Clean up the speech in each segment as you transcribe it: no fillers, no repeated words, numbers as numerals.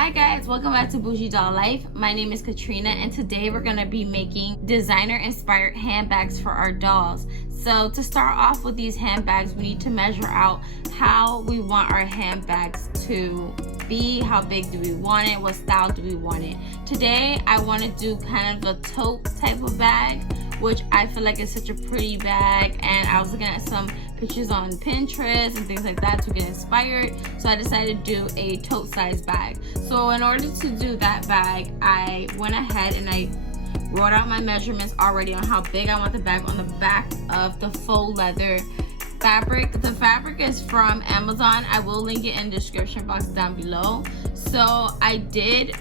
Hi guys, welcome back to Bougie Doll Life. My name is Katrina and today we're going to be making designer inspired handbags for our dolls. So to start off with these handbags, we need to measure out how we want our handbags to be, how big do we want it, what style do we want it. Today I want to do kind of a tote type of bag, which I feel like is such a pretty bag, and I was looking at some pictures on Pinterest and things like that to get inspired, so I decided to do a tote size bag. So in order to do that bag, I went ahead and I wrote out my measurements already on how big I want the bag on the back of the faux leather fabric. The fabric is from Amazon. I will link it in the description box down below. So I did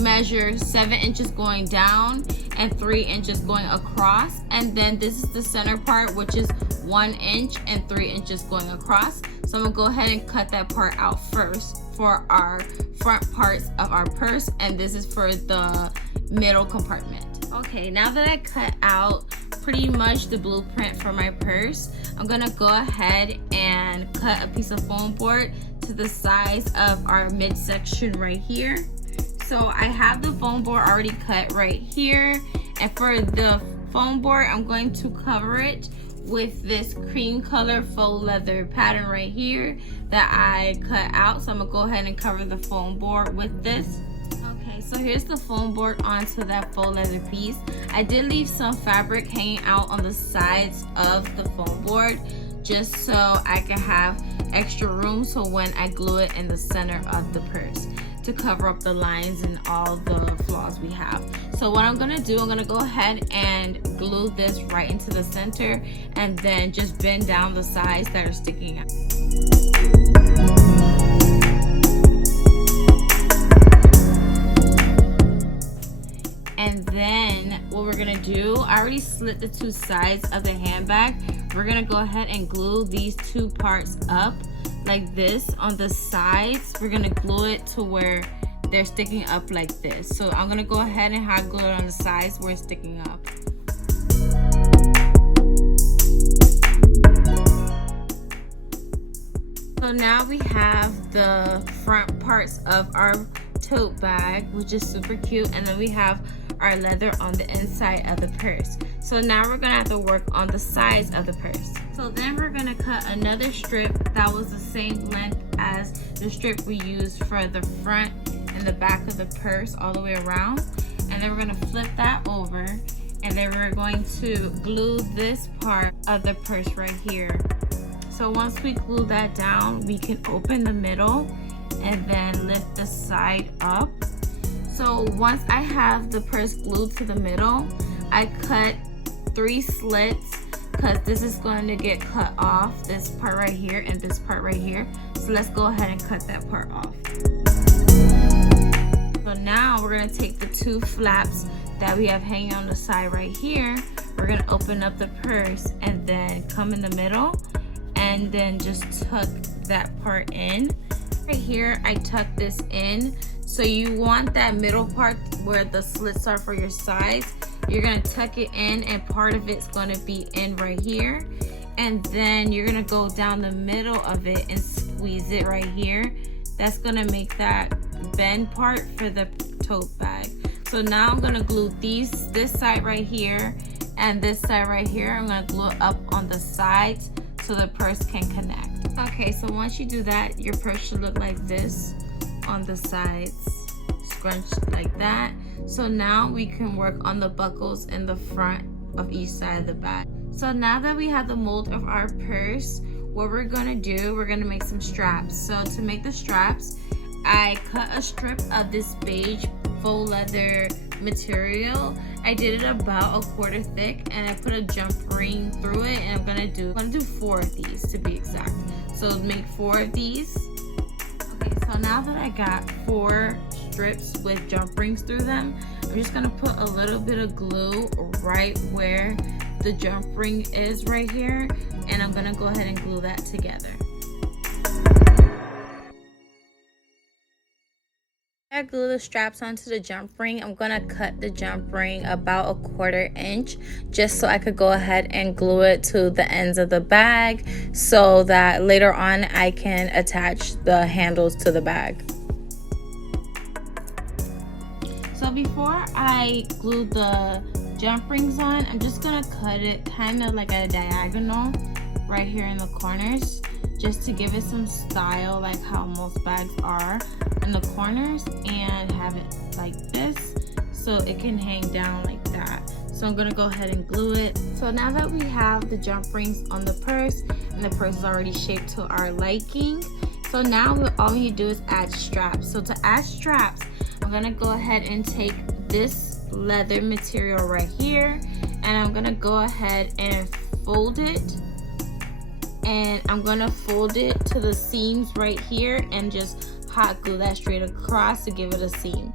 measure 7 inches going down and 3 inches going across, and then this is the center part, which is 1 inch and 3 inches going across. So I'm gonna go ahead and cut that part out first for our front parts of our purse, and this is for the middle compartment. Okay, now that I cut out pretty much the blueprint for my purse, I'm gonna go ahead and cut a piece of foam board to the size of our midsection right here. So I have the foam board already cut right here, and for the foam board I'm going to cover it with this cream color faux leather pattern right here that I cut out. So I'm gonna go ahead and cover the foam board with this. Okay, so here's the foam board onto that faux leather piece. I did leave some fabric hanging out on the sides of the foam board just so I can have extra room so when I glue it in the center of the purse to cover up the lines and all the flaws we have. So what I'm gonna do, I'm gonna go ahead and glue this right into the center and then just bend down the sides that are sticking out. And then what we're gonna do, I already slit the two sides of the handbag. We're gonna go ahead and glue these two parts up like this on the sides. We're gonna glue it to where they're sticking up like this. So I'm gonna go ahead and hot glue it on the sides where it's sticking up. So now we have the front parts of our tote bag, which is super cute, and then we have our leather on the inside of the purse. So now we're gonna have to work on the sides of the purse. So then we're gonna cut another strip that was the same length as the strip we used for the front and the back of the purse all the way around. And then we're gonna flip that over, and then we're going to glue this part of the purse right here. So once we glue that down, we can open the middle and then lift the side up. So once I have the purse glued to the middle, I cut 3 slits because this is going to get cut off, this part right here and this part right here. So let's go ahead and cut that part off. So now we're going to take the 2 flaps that we have hanging on the side right here. We're going to open up the purse and then come in the middle and then just tuck that part in. Right here I tuck this in. So you want that middle part where the slits are for your sides. You're gonna tuck it in, and part of it's gonna be in right here. And then you're gonna go down the middle of it and squeeze it right here. That's gonna make that bend part for the tote bag. So now I'm gonna glue this side right here and this side right here. I'm gonna glue it up on the sides so the purse can connect. Okay, so once you do that, your purse should look like this on the sides, scrunched like that. So now we can work on the buckles in the front of each side of the bag. So now that we have the mold of our purse, what we're gonna do, we're gonna make some straps. So to make the straps, I cut a strip of this beige faux leather material. I did it about 1/4 thick, and I put a jump ring through it, and I'm gonna do 4 of these to be exact. So make 4 of these. Okay, so now that I got 4 strips with jump rings through them, I'm just gonna put a little bit of glue right where the jump ring is right here, and I'm gonna go ahead and glue that together. I glue the straps onto the jump ring. I'm gonna cut the jump ring about 1/4 inch just so I could go ahead and glue it to the ends of the bag so that later on I can attach the handles to the bag. So before I glue the jump rings on, I'm just gonna cut it kind of like at a diagonal right here in the corners, just to give it some style, like how most bags are in the corners, and have it like this so it can hang down like that. So I'm gonna go ahead and glue it. So now that we have the jump rings on the purse, and the purse is already shaped to our liking, so now all you do is add straps. So to add straps, I'm gonna go ahead and take this leather material right here, and I'm gonna go ahead and fold it, and I'm gonna fold it to the seams right here and just hot glue that straight across to give it a seam.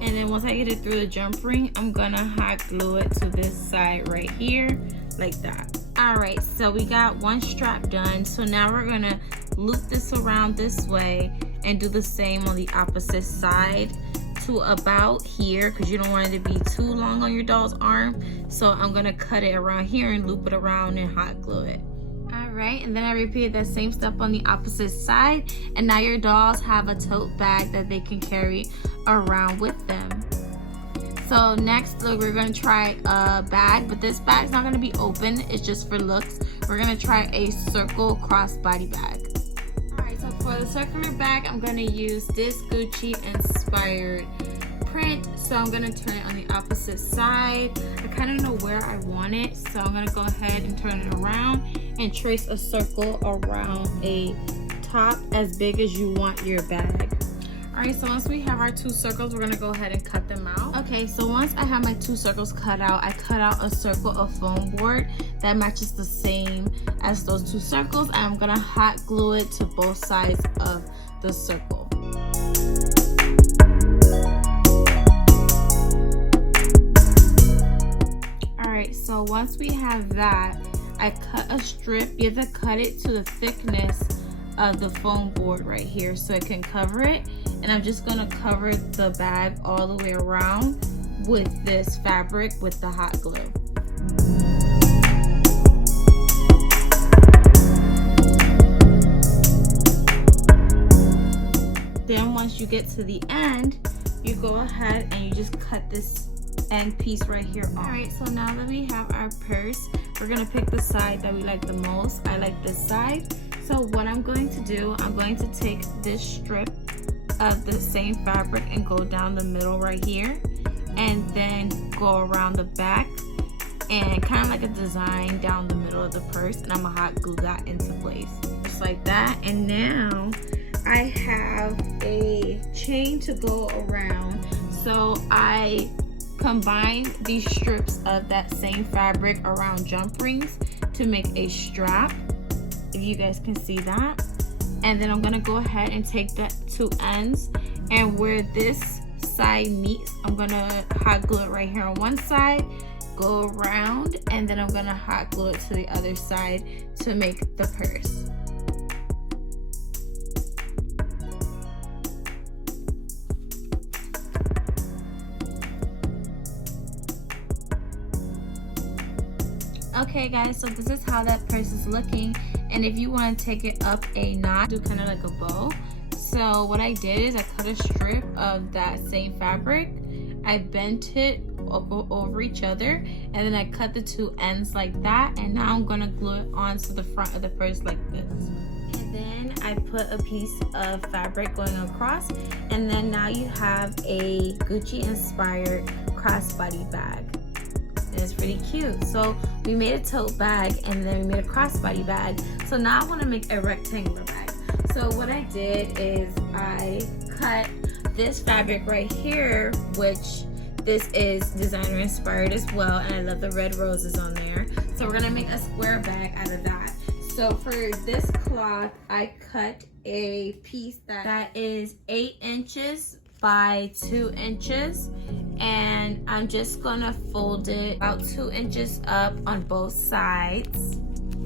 And then once I get it through the jump ring, I'm gonna hot glue it to this side right here like that. All right, so we got one strap done. So now we're gonna loop this around this way and do the same on the opposite side to about here, because you don't want it to be too long on your doll's arm. So I'm gonna cut it around here and loop it around and hot glue it. All right, and then I repeated that same step on the opposite side, and now your dolls have a tote bag that they can carry around with them. So next, look, we're gonna try a bag, but this bag's not gonna be open, it's just for looks. We're gonna try a circle crossbody bag. All right, so for the circular bag, I'm gonna use this Gucci inspired print. So I'm gonna turn it on the opposite side. I kind of know where I want it, so I'm gonna go ahead and turn it around and trace a circle around a top as big as you want your bag. All right, so once we have our two circles, we're gonna go ahead and cut them out. Okay, so once I have my two circles cut out, I cut out a circle of foam board that matches the same as those two circles, and I'm gonna hot glue it to both sides of the circle. All right, so once we have that, I cut a strip. You have to cut it to the thickness of the foam board right here so it can cover it. And I'm just gonna cover the bag all the way around with this fabric with the hot glue. Then once you get to the end, you go ahead and you just cut this end piece right here off. All right, so now that we have our purse, we're gonna pick the side that we like the most. I like this side. So what I'm going to do, I'm going to take this strip of the same fabric and go down the middle right here, and then go around the back and kind of like a design down the middle of the purse, and I'm gonna hot glue that into place just like that. And now I have a chain to go around, so I combine these strips of that same fabric around jump rings to make a strap, if you guys can see that. And then I'm gonna go ahead and take the two ends, and where this side meets, I'm gonna hot glue it right here on one side, go around, and then I'm gonna hot glue it to the other side to make the purse. Okay guys, so this is how that purse is looking. And if you want to take it up a notch, do kind of like a bow. So what I did is I cut a strip of that same fabric, I bent it over each other, and then I cut the two ends like that, and now I'm gonna glue it onto the front of the purse like this. And then I put a piece of fabric going across, and then now you have a Gucci inspired crossbody bag. And it's pretty cute. So we made a tote bag, and then we made a crossbody bag. So now I want to make a rectangular bag. So what I did is I cut this fabric right here, which this is designer inspired as well, and I love the red roses on there. So we're gonna make a square bag out of that. So for this cloth, I cut a piece that is 8 inches by 2 inches, and I'm just gonna fold it about 2 inches up on both sides.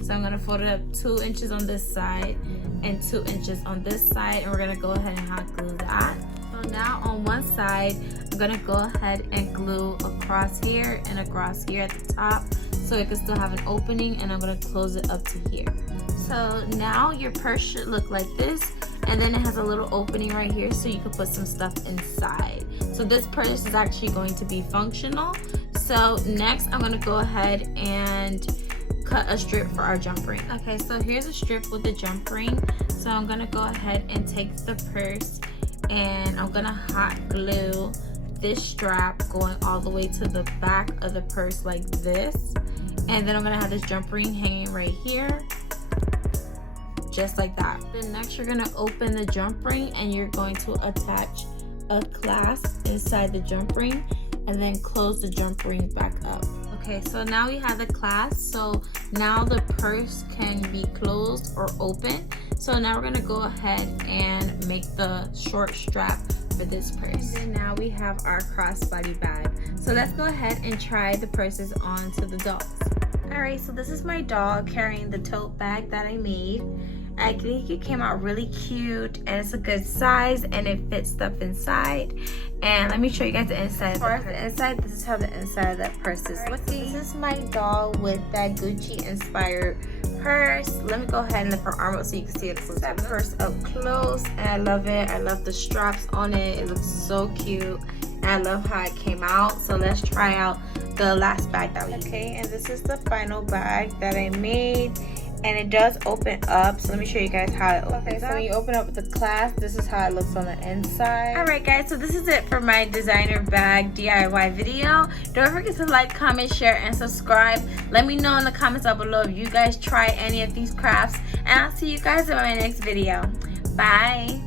So I'm gonna fold it up 2 inches on this side and 2 inches on this side, and we're gonna go ahead and hot glue that. So now on one side, I'm gonna go ahead and glue across here and across here at the top so it can still have an opening, and I'm gonna close it up to here. So now your purse should look like this. and then it has a little opening right here so you can put some stuff inside. So this purse is actually going to be functional. So next I'm going to go ahead and cut a strip for our jump ring. Okay, so here's a strip with the jump ring. So I'm going to go ahead and take the purse and I'm going to hot glue this strap going all the way to the back of the purse like this. And then I'm going to have this jump ring hanging right here, just like that. Then next you're going to open the jump ring and you're going to attach a clasp inside the jump ring and then close the jump ring back up. Okay, so now we have the clasp, so now the purse can be closed or open. So now we're gonna go ahead and make the short strap for this purse. And now we have our crossbody bag. So let's go ahead and try the purses onto the dolls. Alright, so this is my doll carrying the tote bag that I made. I think it came out really cute and it's a good size and it fits stuff inside. And let me show you guys the inside. As far as the inside, this is how the inside of that purse is looking. So this is my doll with that Gucci inspired purse. Let me go ahead and lift her arm up so you can see it. So that purse up close, and I love it. I love the straps on it. It looks so cute and I love how it came out. So let's try out the last bag that we used. Okay, and this is the final bag that I made. And it does open up, so let me show you guys how it opens. Okay, so when you open up the clasp, this is how it looks on the inside. Alright guys, so this is it for my designer bag DIY video. Don't forget to like, comment, share, and subscribe. Let me know in the comments down below if you guys try any of these crafts. And I'll see you guys in my next video. Bye!